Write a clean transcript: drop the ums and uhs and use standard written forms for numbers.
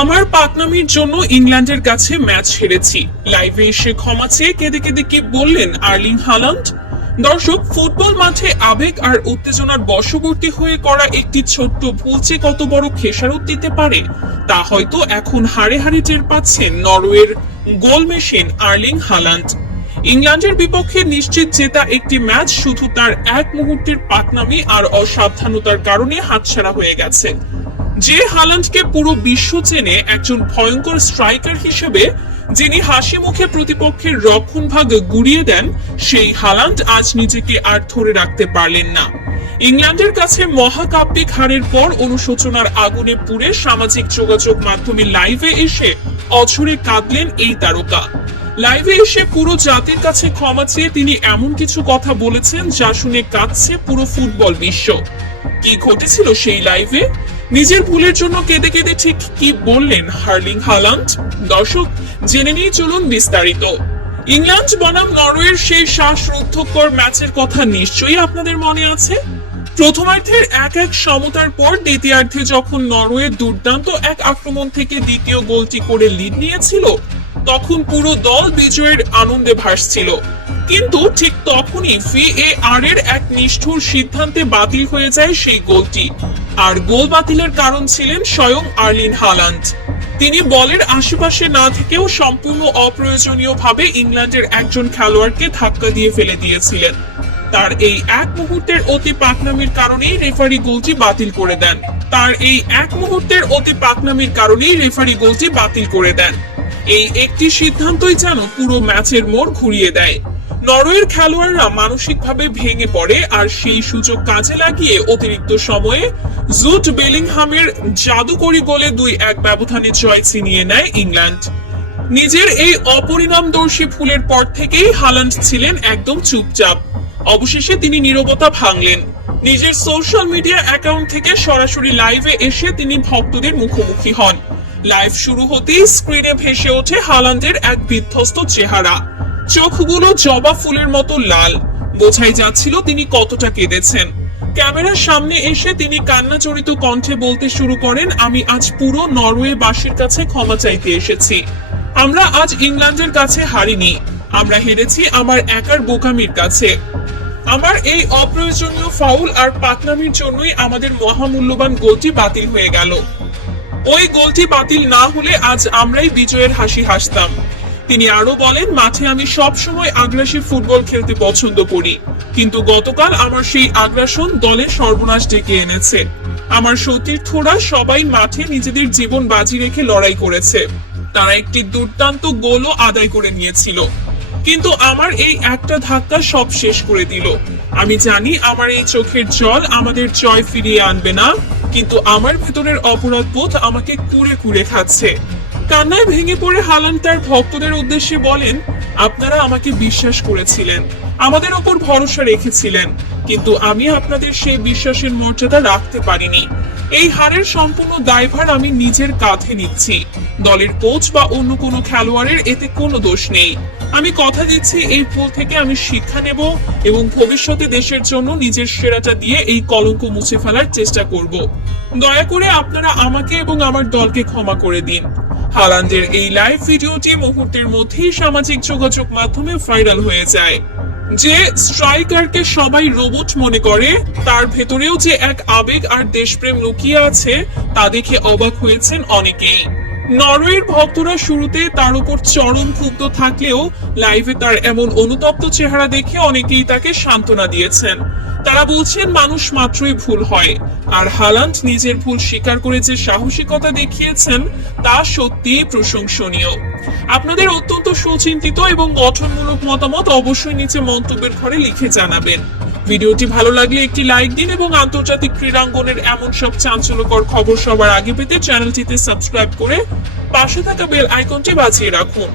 আমার পাকনামির জন্য ইংল্যান্ডের কাছে ম্যাচ হেরেছি, লাইভে এসে ক্ষমা চেয়ে কেঁদে কেঁদে কি বললেন আর্লিং হাল্যান্ড। দর্শক, ফুটবল মাঠে আবেগ আর উত্তেজনার বশবর্তী হয়ে করা একটি ছোট্ট ভুল যে কত বড় খেসারত দিতে পারে তা হয়তো এখন হাড়ে হাড়ে টের পাচ্ছেন নরওয়ের গোল মেশিন আর্লিং হাল্যান্ড। ইংল্যান্ডের বিপক্ষে নিশ্চিত জেতা একটি ম্যাচ শুধু তার এক মুহূর্তের পাকনামি আর অসাবধানতার কারণে হাতছাড়া হয়ে গেছে। যে হাল্যান্ডকে পুরো বিশ্ব চেনে একজন ভয়ঙ্কর স্ট্রাইকার হিসেবে, যিনি হাসি মুখে প্রতিপক্ষের রক্ষণভাগ গুড়িয়ে দেন, সেই হাল্যান্ড আজ নিজেকে আর ধরে রাখতে পারলেন না। ইংল্যান্ডের কাছে মহাকাব্যিক হারের পর অনুশোচনার আগুনে পুড়ে সামাজিক যোগাযোগ মাধ্যমে লাইভে এসে অঝরে কাঁদলেন এই তারকা। লাইভে এসে পুরো জাতির কাছে ক্ষমা চেয়ে তিনি এমন কিছু কথা বলেছেন যা শুনে কাঁদছে পুরো ফুটবল বিশ্ব। কি ঘটেছিল সেই লাইভে? নিজের ভুলের জন্য কেঁদে কেঁদে ঠিক কি বললেন আর্লিং হাল্যান্ড? দর্শক, জেনে নিয়ে চলুন বিস্তারিত। ইংল্যান্ড বনাম নরওয়ের সেই শ্বাসরুদ্ধকর ম্যাচের কথা নিশ্চয়ই আপনাদের মনে আছে। প্রথমার্ধের 1-1 সমতার পর দ্বিতীয়ার্ধে যখন নরওয়ে দুর্দান্ত এক আক্রমণ থেকে দ্বিতীয় গোলটি করে লিড নিয়েছিল, তখন পুরো দল বিজয়ের আনন্দে ভাসছিল। কিন্তু ঠিক তখনই VAR এর এক নিষ্ঠুর সিদ্ধান্তে বাতিল হয়ে যায় সেই গোলটি। আর গোল বাতিলের কারণ ছিলেন স্বয়ং আর্লিং হাল্যান্ড। তিনি বলের আশেপাশে না থেকেও সম্পূর্ণ অপ্রয়োজনীয়ভাবে ইংল্যান্ডের একজন খেলোয়াড়কে ধাক্কা দিয়ে ফেলে দিয়েছিলেন। তার এই এক মুহূর্তের অতি পাকনামির কারণেই রেফারি গোলটি বাতিল করে দেন। এই একটি সিদ্ধান্তই যেন পুরো ম্যাচের মোড় ঘুরিয়ে দেয়। নরওয়ের খেলোয়াড়রা মানসিকভাবে ভেঙে পড়ে আর সেই সুযোগ কাজে লাগিয়ে অতিরিক্ত সময়ে জুট বেলিংহামের জাদুকরি গোলে 2-1 ব্যবধানে জয় ছিনিয়ে নেয় ইংল্যান্ড। নিজের এই অপরিণামদর্শী ভুলের পর থেকেই হাল্যান্ড ছিলেন একদম চুপচাপ। অবশেষে তিনি নীরবতা ভাঙলেন। নিজের সোশ্যাল মিডিয়া অ্যাকাউন্ট থেকে সরাসরি লাইভে এসে তিনি ভক্তদের মুখোমুখি হন। লাইভ শুরু হতেই স্ক্রিনে ভেসে ওঠে হাল্যান্ডের এক বিধ্বস্ত চেহারা। চোখগুলো জবা ফুলের মতো লাল, বোঝাই যাচ্ছিল তিনি কতটা কেঁদেছেন। ক্যামেরার সামনে এসে তিনি কান্নাজড়িত কণ্ঠে বলতে শুরু করেন, আমি আজ পুরো নরওয়েবাসীর কাছে ক্ষমা চাইতে এসেছি। আমরা আজ ইংল্যান্ডের কাছে হারিনি, আমরা হেরেছি আমার একার বোকামির কাছে। আমার এই অপ্রয়োজনীয় ফাউল আর পাকনামির জন্যই আমাদের মহামূল্যবান গোলটি বাতিল হয়ে গেল। ওই গোলটি বাতিল না হলে আজ আমরাই বিজয়ের হাসি হাসতাম। তিনি আরো বলেন, মাঠে আমি সব সময় আগ্রাসী ফুটবল খেলতে পছন্দ করি, কিন্তু গতকাল আমার সেই আগ্রাসন দলের সর্বনাশ ডেকে এনেছে। আমার সতীর্থরা সবাই মাঠে নিজেদের জীবন বাজি রেখে লড়াই করেছে। তারা একটি দুর্দান্ত গোলও আদায় করে নিয়েছিল, কিন্তু আমার এই একটা ধাক্কা সব শেষ করে দিল। আমি জানি আমার এই চোখের জল আমাদের জয় ফিরিয়ে আনবে না, কিন্তু আমার ভেতরের অপরাধ বোধ আমাকে কুরে কুরে খাচ্ছে। কান্নায় ভেঙে পড়ে হাল্যান্ড তার ভক্তদের উদ্দেশ্যে বলেন, আপনারা আমাকে বিশ্বাস করেছিলেন, আমাদের ওপর ভরসা রেখেছিলেন, কিন্তু আমি আপনাদের সেই বিশ্বাসের মর্যাদা রাখতে পারিনি। এই হারের সম্পূর্ণ দায়ভার আমি নিজের কাঁধে নিচ্ছি। দলের কোচ বা অন্য কোনো খেলোয়াড়ের এতে কোনো দোষ নেই। আমি কথা দিচ্ছি এই ভুল থেকে আমি শিক্ষা নেব এবং ভবিষ্যতে দেশের জন্য নিজের সেরাটা দিয়ে এই কলঙ্ক মুছে ফেলার চেষ্টা করব। দয়া করে আপনারা আমাকে এবং আমার দলকে ক্ষমা করে দিন। হাল্যান্ডের এই লাইভ ভিডিওটি মুহূর্তের মধ্যেই সামাজিক যোগাযোগ মাধ্যমে ভাইরাল হয়ে যায়। যে স্ট্রাইকারকে সবাই রোবট মনে করে, তার ভেতরেও যে এক আবেগ আর দেশপ্রেম লুকিয়ে আছে তা দেখে অবাক হয়েছেন অনেকেই। নরওয়ের ভক্তরা শুরুতে তার উপর চরম ক্ষুব্ধ থাকলেও লাইভে তার এমন অনুতপ্ত চেহারা দেখে অনেকেই তাকে সান্ত্বনা দিয়েছেন। তারা বলছেন মানুষ মাত্রই ভুল হয়, আর হাল্যান্ড নিজের ভুল স্বীকার করে যে সাহসিকতা দেখিয়েছেন তা সত্যিই প্রশংসনীয়। আপনাদের অত্যন্ত সুচিন্তিত এবং গঠনমূলক মতামত অবশ্যই নিচে মন্তব্যের ঘরে লিখে জানাবেন। ভিডিওটি ভালো লাগলে একটি লাইক দিন এবং আন্তর্জাতিক ক্রীড়াঙ্গনের এমন সব চাঞ্চল্যকর খবর সবার আগে পেতে চ্যানেলটিতে সাবস্ক্রাইব করে পাশে থাকা বেল আইকনটি বাজিয়ে রাখুন।